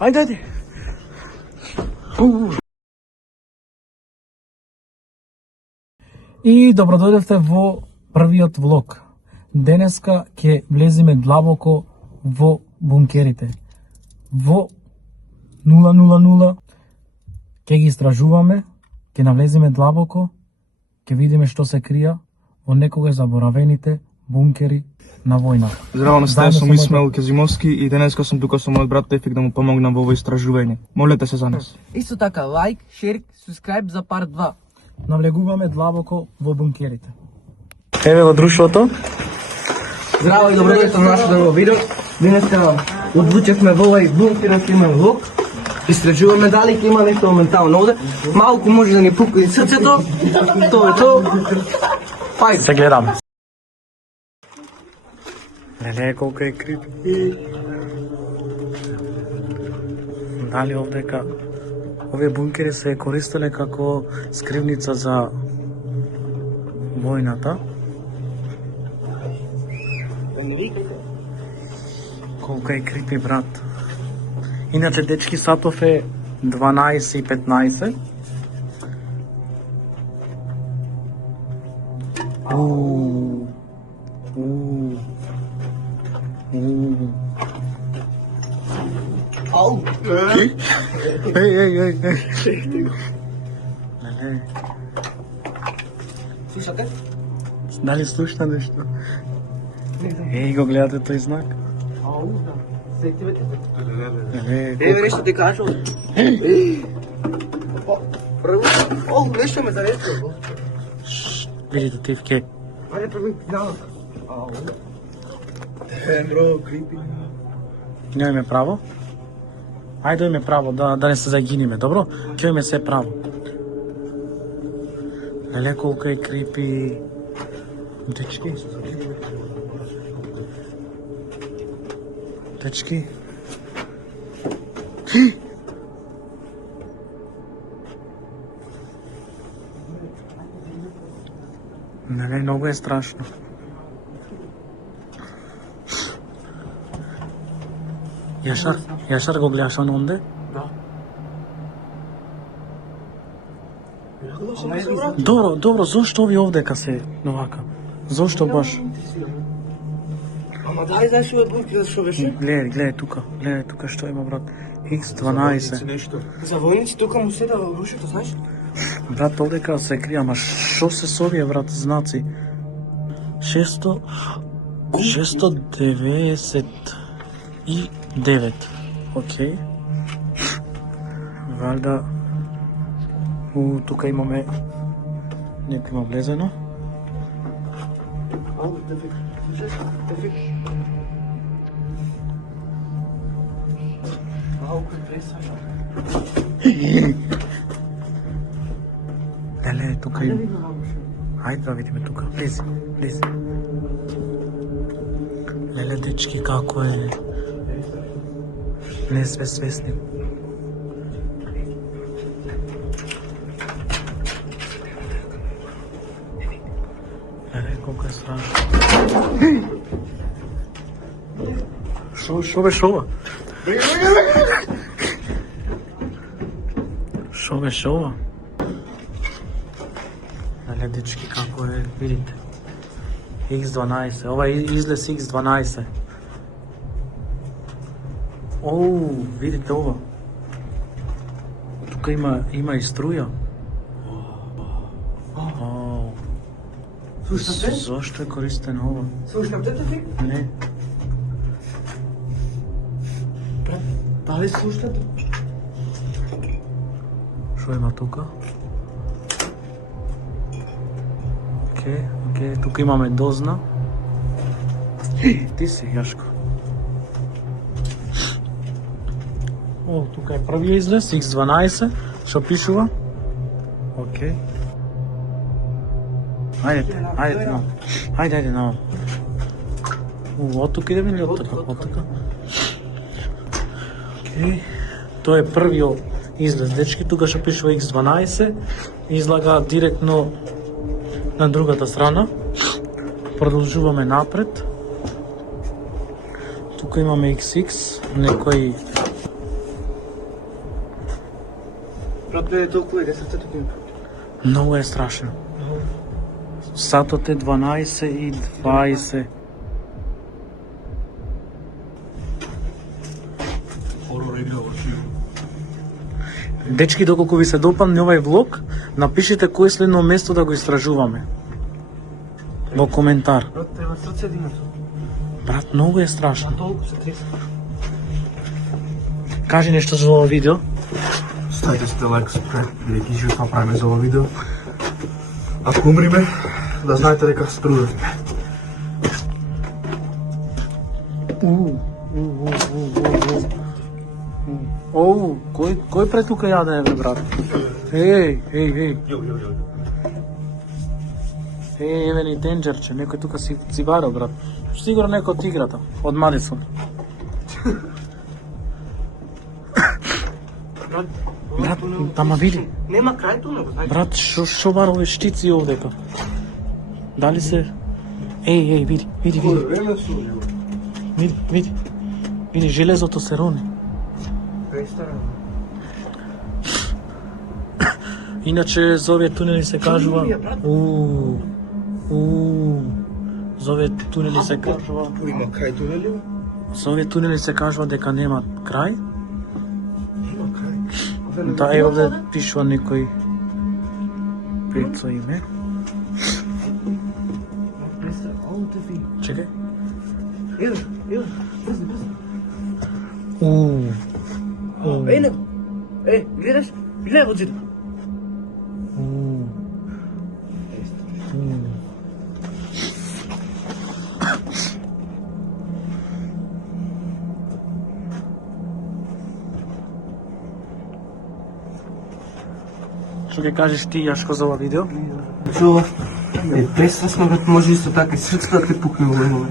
Ајде. И добродојдовте во првиот влог. Денеска ќе влеземе длабоко во бункерите. Во 000 ќе ги истражуваме, ќе навлеземе длабоко, ќе видиме што се крија во некогаш заборавените бункери на војната. Здраво на стаја, сум Исмаил Кезимовски и денеска сум тука со мојот брат Тефик да му помогнам во ово истражување. Молете се за нас. Исто така, лайк, шер, субскрайб за парт 2. Навлегуваме длабоко во бункерите. Еве го друштвото. Здраво и добродојдовте на нашето ново видео. Денеска одлучевме во овај бункер да снимаме влог. Истражуваме дали ќе има нешто моментално овде. Малку може да ни пукне срцето. Тоа е тоа. Ајде. Се гледаме. Леле, колко е крипи. Дали овдека овие бункери се користеле како скривница за војната. Колко е крипи, брат. Иначе, дечки, сатов е 12:15. Ау! Ей. Слушате? Дали слушна нешто? Еј, го гледате тој знак? Ау, да. Сетивете се. Леле, Еве нешто ти кажувам. Прво, нешто ме заресува. видите Тивке. Ајде прво финалата. Ау. Бро, крипи. Немаме право? Ајде имаме право да не се загиниме, добро? Ќе имаме се право. Леле, колко е крипи. Дечки. Неле, многу е страшно. Јашар го гледаш онде? Да. Добро, зошто ови овдека се новака? Зошто баш? Ама дај знаеш овој бункер што беше? Гледај тука што има, брат. X12. Нешто. За војници тука му седа во рушето, знаеш? Брат, овдека се крија, ама шо се со овие, брат, знаци? 699. Океј. Валда. Тука имаме некој има влезено. Ау, Тефик. Ау, кој пресажа. Леле, тука има. Ајде да видиме тука. Влези. Леле, дечки, како е. Не сме свесни. Леле, колко е страшно. Шо бе, шо? Шо бе, шо? Леле, дечки, како е, видите. X12, ова излез X12. Оу, видите ова. Тука има и струја. Слушате? Зошто е користен ова? Слушате, Тефик? Не. Дали слушате? Шо има тука? Океј, тука имаме дозна. Ти си, Јашко. О, тука е првиот излез, X12, што пишува. Океј. Ајде, нао. Од тука идеме или од тука? Од тука. Океј. Тоа е првиот излез, дечки, тука што пишува X12, излага директно на другата страна. Продолжуваме напред. Тука имаме XX, некој Брате, толку е, срцето ти ми. многу е страшно. Сатот е 12:20. Хорор игра во живо. Дечки, доколку ви се допадне овај влог, напишите кој следно место да го истражуваме. Во коментар. Брате, на срце димето. Брат, многу е страшно. Толку се треса. Кажи нешто за ова видео. Ставите сте лайк, субскрайб, бидејќи живо тоа правиме за ова видео. Ако умриме, да знаете дека се трудиме. Оу, кој пред тука јаде, бе, брат? Еј. Еј, еве ни тенџерче, некој тука си цибаро, брат. Сигурно некој од играта, од Мадисон. Брат, тама види. Нема крај тунелот, знаеш. Брат, шо бар овие штици овдека? Дали се... Еј, види. Види, железото се рони. Престара. Иначе за овие тунели се кажува... За овие тунели се кажува... Има крај тунели? За овие тунели се кажува дека нема крај. Има крај. Да, е овде пишува некој пецо име. Престара, ау те фи. Чекај. Брзи. Гледаш? Гледай во зидот. Што ќе кажеш ти, Јашко, за ова видео? Чува? Пресрасно, брат, може исто така и срцето да те пукне во едно.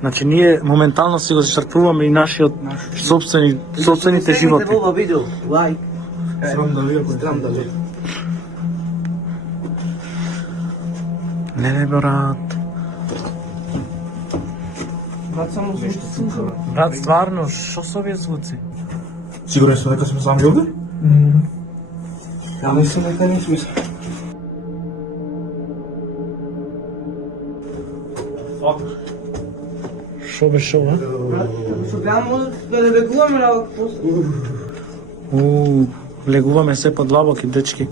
Значи, ние моментално си го жртвуваме и нашиот собствените животи. Во ова видео, лайк. Срам да видам. Срам да видам. Не, брат. Брат, само звучи слуха. Брат, стварно, шо со овие звуци? Сигурен сте дека сме сами овде? Ја мислам дека не сме. Шо беше ова? Што гледам да не векуваме на овак пост. Легуваме се подлабоки, дечки.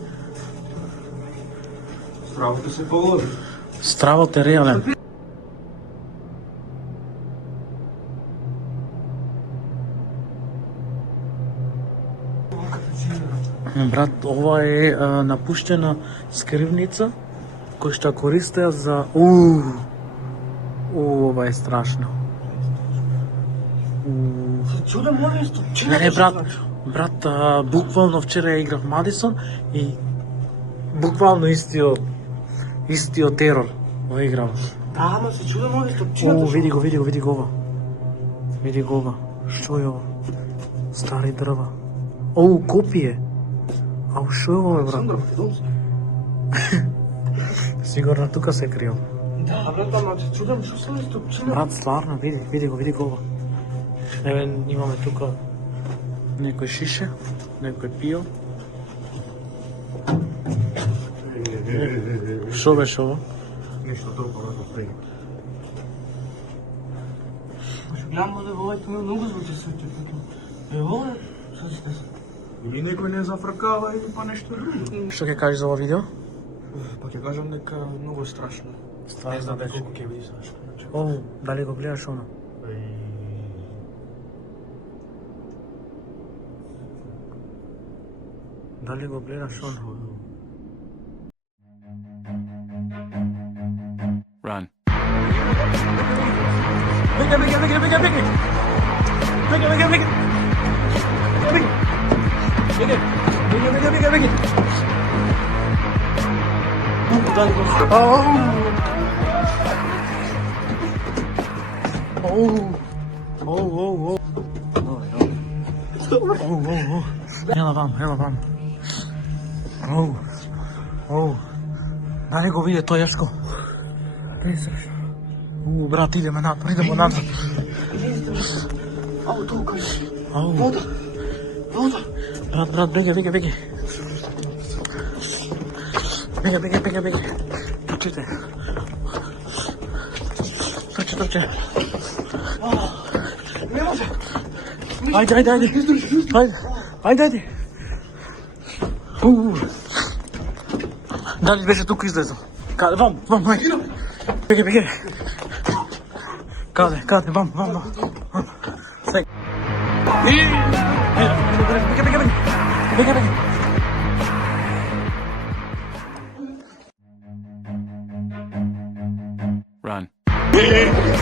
Стравото се положи. Стравот е реален. Брат, ова е напуштена скривница кој што користеа за... ова е страшно. Чудо може исто. Не, брат, буквално вчера ја играв Мадисон и буквално истиот терор во играва. Да, ама се чудо може исто. Види го ова. Види го ова. Што е ова? Стари дрва. Копие. Шо е ова, брат? Сигурно тука се криел. Да, брат, ама се чудам што се исто. Брат, стварно, види го ова. Еве, имаме тука некој шише, некој пио. Шо беше ова? Нешто толку рано преги. Гледам да во овој тунел многу звучи се. Ево, што се деси? Или некој не зафркава или па нешто друго. Што ќе кажеш за ова видео? Па ќе кажам дека многу страшно. Стварно, Не знам дека. колку ќе види страшно. Дали го гледаш оно? Дали го гледаш оно? Run. Ела вам. Дали го виде тој, Јашко? Брат, идемо надвор. Ау, толку. Ау. Вода. Вода. Брат, бегај. Бегај. Трчите. Трче. Не може. Ајде. Дали беше тука излезо? Каде? Вам, бегај. Каде? Вам. Сега. Бегај. Run. Бегајте.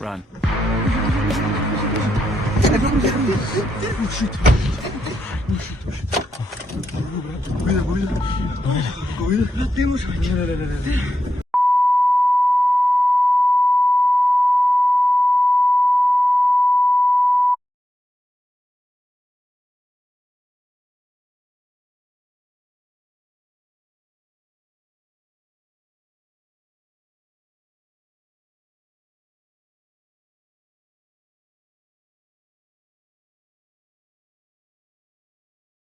Run. Го види.